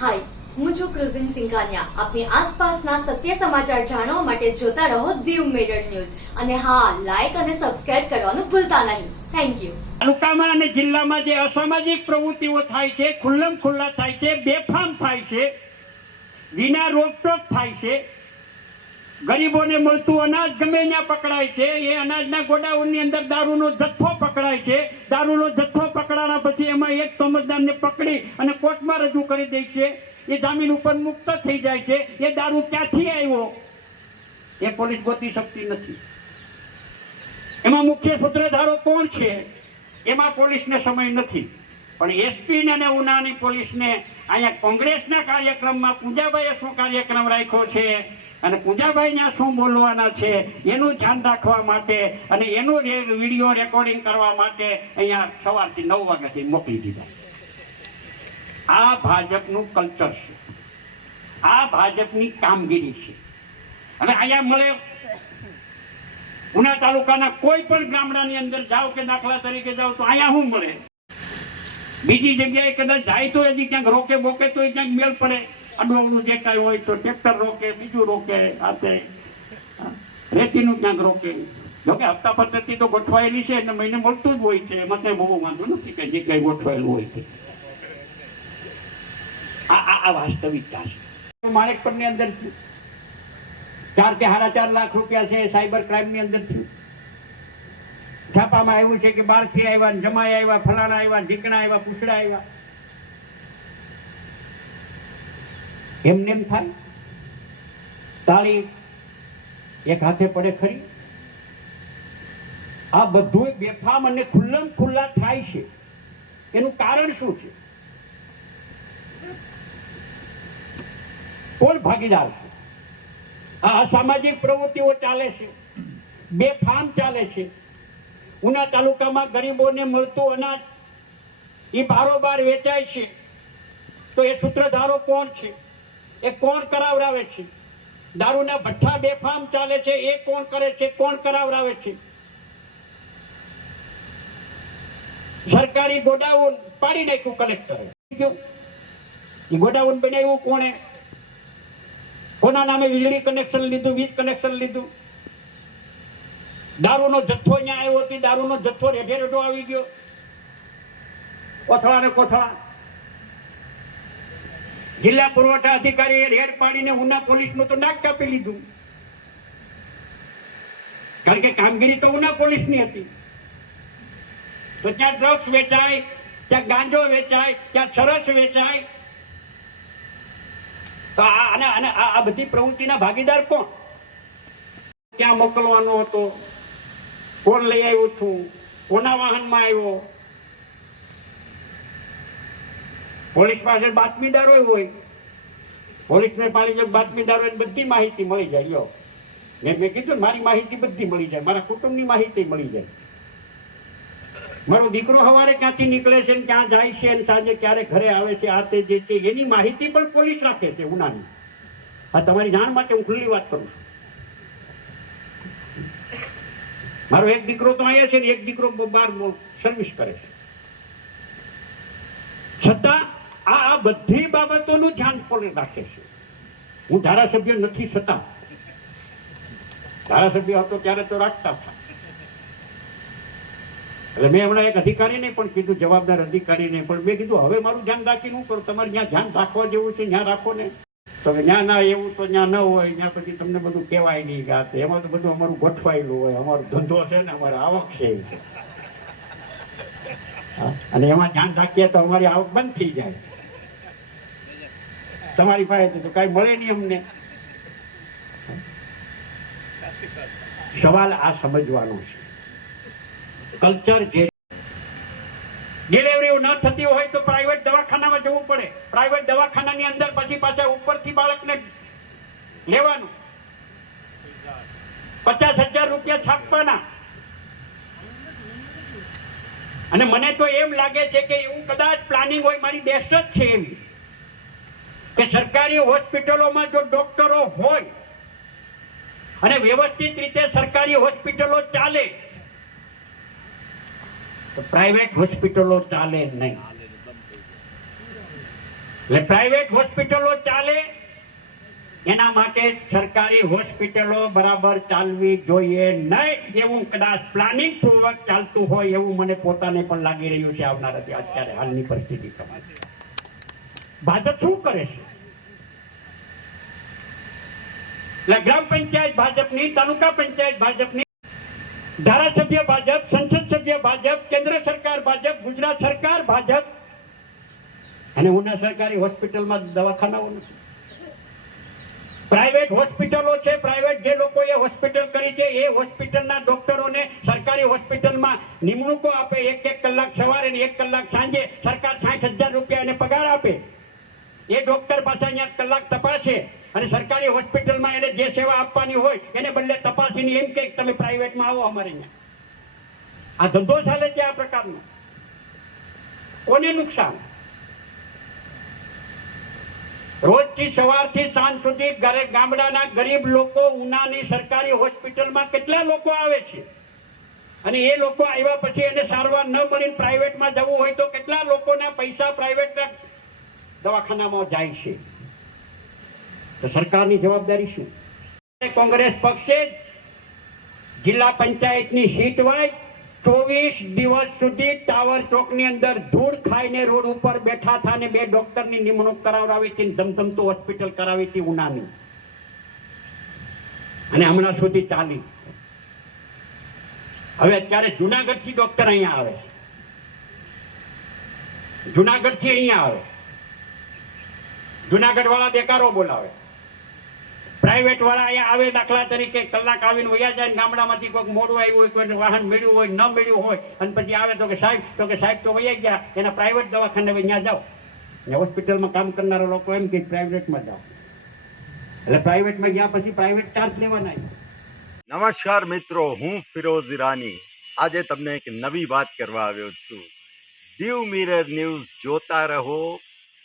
હાય, હું છું ક્રુઝિન સિંઘાનિયા આપની આસપાસના સત્ય સમાચાર જાણવા માટે જોતા રહો દીવ મેડર ન્યૂઝ. અને હા લાઈક અને સબસ્ક્રાઇબ કરવાનું ભૂલતા નહીં. થેન્ક યુ તાલુકામાં અને જિલ્લામાં જે અસામાજિક પ્રવૃત્તિઓ થાય છે, ખુલ્લમ ખુલ્લા થાય છે, બેફામ થાય છે, વિના રોકટોક થાય છે ગરીબોને મળતું અનાજ ગમે ત્યાં પકડાય છે, એ અનાજના ગોડાઉનની અંદર દારૂનો જથ્થો પકડાય છે. દારૂનો જથ્થો પકડાણા પછી એમાં એક સમજદારને પકડી અને કોર્ટમાં રજૂ કરી દે છે. એ જામીન ઉપર મુક્ત થઈ જાય છે. એ દારૂ ક્યાંથી આવ્યો? એ પોલીસ ગોતી શકતી નથી. એમાં મુખ્ય સૂત્રધારો કોણ છે? એમાં પોલીસને સમય નથી. પણ એસપી અને ઉનાની પોલીસને અહીંયા કોંગ્રેસના કાર્યક્રમમાં પૂજાભાઈએ શું કાર્યક્રમ રાખ્યો છે? અને પૂજાભાઈને શું બોલવાના છે એનું ધ્યાન રાખવા માટે અને એનું વીડિયો રેકોર્ડિંગ કરવા માટે અહીંયા સવારથી નવ વાગ્યાથી મોકલી દીધા. આ ભાજપનું કલ્ચર છે. આ ભાજપની કામગીરી છે. હવે અહીંયા મળે ઉના તાલુકાના કોઈ પણ ગામડાની અંદર જાઓ કે દાખલા તરીકે જાઓ તો અહીંયા શું મળે? બીજી જગ્યાએ કદાચ જાય તો હજી ક્યાંક રોકે બોકે તો ક્યાંક મેળ પડે. અડવાણું જે કાંઈ હોય તો ટ્રેક્ટર રોકે, બીજું રોકે આતે રેતીનું ક્યાંક રોકે. જોકે હપ્તા પદ્ધતિ તો ગોઠવાયેલી છે અને મહિને મળતું જ હોય છે. એમાં કંઈ બહુ વાંધો નથી કે જે કંઈ ગોઠવાયેલું હોય છે. આ આ આ વાસ્તવિકતા છે. ની અંદર છે. ચાર કે સાડા ચાર લાખ રૂપિયા છે સાયબર ક્રાઇમની અંદર થયું છાપામાં આવ્યું છે કે બહારથી આવ્યા ને જમાઈ આવ્યા, ફલાણા આવ્યા, ઢીકણા આવ્યા, પૂછડા આવ્યા. એમને એમ થાય, તાળી એક હાથે પડે ખરી. આ બધું બેફામ અને ખુલ્લમ ખુલ્લા થાય છે. એનું કારણ શું છે? કોણ ભાગીદાર છે? આ અસામાજિક પ્રવૃત્તિઓ ચાલે છે. બેફામ ચાલે છે. ઉના તાલુકામાં ગરીબોને મળતું અનાજ એ બારોબાર વેચાય છે. તો એ સૂત્રધારો કોણ છે? એ કોણ કરાવડાવે છે? દારૂના ભઠ્ઠા બેફામ ચાલે છે, એ કોણ કરે છે, કોણ કરાવડાવે છે? સરકારી ગોડાઉન પાડી નાખ્યું કલેક્ટરે. ગોડાઉન બનાવ્યું કોણે? કોના નામે વીજળી કનેક્શન લીધું, વીજ કનેક્શન લીધું? દારૂનો જથ્થો અહીંયા આવ્યો હતી દારૂનો જથ્થો રેઢે રેઢો આવી ગયો. કોથળા ને કોથળા. જિલ્લા પુરવઠા અધિકારી રેડ પાડીને ઉના પોલીસનું તો નાક કાપી લીધું. કારણ કે કામગીરી તો ઉના પોલીસની હતી. તો ત્યાં ડ્રગ્સ વેચાય, ત્યાં ગાંજો વેચાય, ત્યાં સરસ વેચાય. તો આ આ બધી પ્રવૃત્તિના ભાગીદાર કોણ? ક્યાં મોકલવાનો હતો? કોણ લઈ આવ્યું છું? કોના વાહનમાં આવ્યો? પોલીસ પાસે બાતમીદારો હોય પોલીસને પાસે બાતમીદારો બધી માહિતી મળી જાય. યો મેં મેં કીધું મારી માહિતી બધી મળી જાય. મારા કુટુંબની માહિતી મળી જાય. મારો દીકરો સવારે ક્યાંથી નીકળે છે ક્યાં જાય છે અને સાંજે ક્યારે ઘરે આવે છે, આ તે જે છે, એની માહિતી પણ પોલીસ રાખે છે ઉનાની. આ તમારી જાણ માટે હું ખુલ્લી વાત કરું છું. મારો એક દીકરો તો અહીંયા છે ને, એક દીકરો બહાર સર્વિસ કરે છે. છતાં આ આ બધી બાબતોનું ધ્યાન કોને રાખે છે? હું ધારાસભ્ય નથી છતાં ધારાસભ્ય હતો ત્યારે તો રાખતા હતા. એટલે મેં હમણાં એક અધિકારીને પણ કીધું, જવાબદાર અધિકારીને પણ મેં કીધું, હવે મારું ધ્યાન રાખીને હું કરું. તમારે જ્યાં ધ્યાન રાખવા જેવું છે, ત્યાં રાખો ને. તમે જ્યાં ના એવું તો ત્યાં ન હોય, ત્યાં પછી તમને બધું કહેવાય નહીં કે આ એમાં તો બધું અમારું ગોઠવાયેલું હોય, અમારો ધંધો છે ને, અમારે આવક છે. અને એમાં ધ્યાન રાખીએ તો અમારી આવક બંધ થઈ જાય. તમારી પાસે તો કાંઈ મળે નહીં અમને. સવાલ આ સમજવાનો છે. કલ્ચર જે ડિલિવરી ન થતી હોય તો પ્રાઇવેટ દવાખાનામાં જવું પડે. પ્રાઇવેટ દવાખાનાની અંદર પછી પાછા ઉપરથી બાળકને લેવાનું. પચાસ હજાર રૂપિયા છાપવાના. અને મને તો એમ લાગે છે કે એવું કદાચ પ્લાનિંગ હોય, મારી બેસ્ટ જ છે એમ. કે સરકારી હોસ્પિટલોમાં જો ડોક્ટરો હોય અને વ્યવસ્થિત રીતે સરકારી હોસ્પિટલો ચાલે, તો પ્રાઇવેટ હોસ્પિટલો ચાલે નહીં. એટલે પ્રાઇવેટ હોસ્પિટલો ચાલે, એના માટે સરકારી હોસ્પિટલો બરાબર ચાલવી જોઈએ નહીં. એવું કદાચ પ્લાનિંગ પૂર્વક ચાલતું હોય એવું મને પોતાને પણ લાગી રહ્યું છે આવનારા અત્યારે હાલની પરિસ્થિતિ પ્રમાણે. ભાજપ શું કરે છે? એટલે ગ્રામ પંચાયત ભાજપની, તાલુકા પંચાયત ભાજપની, ધારાસભ્ય ભાજપ, સંસદ સભ્ય ભાજપ, કેન્દ્ર સરકાર ભાજપ, ગુજરાત સરકાર ભાજપ અને ઉના સરકારી હોસ્પિટલમાં દવાખાનાઓ નથી. પ્રાઇવેટ હોસ્પિટલો છે, પ્રાઇવેટ જે લોકોએ હોસ્પિટલ કરી છે, એ હોસ્પિટલના ડોક્ટરોને સરકારી હોસ્પિટલમાં નિમણૂકો આપે એક એક કલાક સવારે એક કલાક સાંજે સરકાર સાઠ હજાર રૂપિયા પગાર આપે. એ ડોક્ટર પાસે અહીંયા કલાક તપાસે અને સરકારી હોસ્પિટલમાં એને જે સેવા આપવાની હોય એને બદલે તપાસીને એમ કે તમે પ્રાઇવેટમાં આવો અમારે અહીંયા. આ ધંધો ચાલે છે આ પ્રકારનો. કોને નુકસાન? રોજથી સવારથી સાંજ સુધી ઘરે ગામડાના ગરીબ લોકો, ઉનાની સરકારી હોસ્પિટલમાં કેટલા લોકો આવે છે? અને એ લોકો આવ્યા પછી એને સારવાર ન મળીને પ્રાઇવેટમાં જવું હોય તો કેટલા લોકોના પૈસા પ્રાઇવેટના દવાખાનામાં જાય છે. તો સરકારની જવાબદારી શું? કોંગ્રેસ પક્ષે જિલ્લા પંચાયતની સીટ વાય ચોવીસ દિવસ સુધી ટાવર ચોકની અંદર ધૂળ ખાઈને રોડ ઉપર બેઠા હતા બે ડોક્ટરની નિમણૂક કરાવડાવી હતી ધમધમતું હોસ્પિટલ કરાવી હતી ઉનાની. અને હમણાં સુધી ચાલી. હવે અત્યારે જુનાગઢથી ડોક્ટર અહીંયા આવે જુનાગઢથી અહીંયા આવે જુનાગઢ વાળા દેકારો બોલાવે. પ્રાઇવેટ વાળા અહીંયા આવે, દાખલા તરીકે કલાક આવીને વયા જાય ગામડામાંથી કોઈક મોડું આવ્યું હોય કોઈ વાહન મળ્યું હોય, ન મળ્યું હોય, અને પછી આવે તો કે સાહેબ, તો કે સાહેબ તો વયા ગયા, એના પ્રાઇવેટ દવાખાને હવે ત્યાં જાઓ. હોસ્પિટલમાં કામ કરનારા લોકો એમ કે પ્રાઇવેટમાં જાઓ. એટલે પ્રાઇવેટમાં ગયા પછી પ્રાઇવેટ ચાર્જ લેવાના નમસ્કાર મિત્રો, હું ફિરોઝ ઈરાની. આજે તમને એક નવી વાત કરવા આવ્યો છું. દીવ મિરર ન્યૂઝ જોતા રહો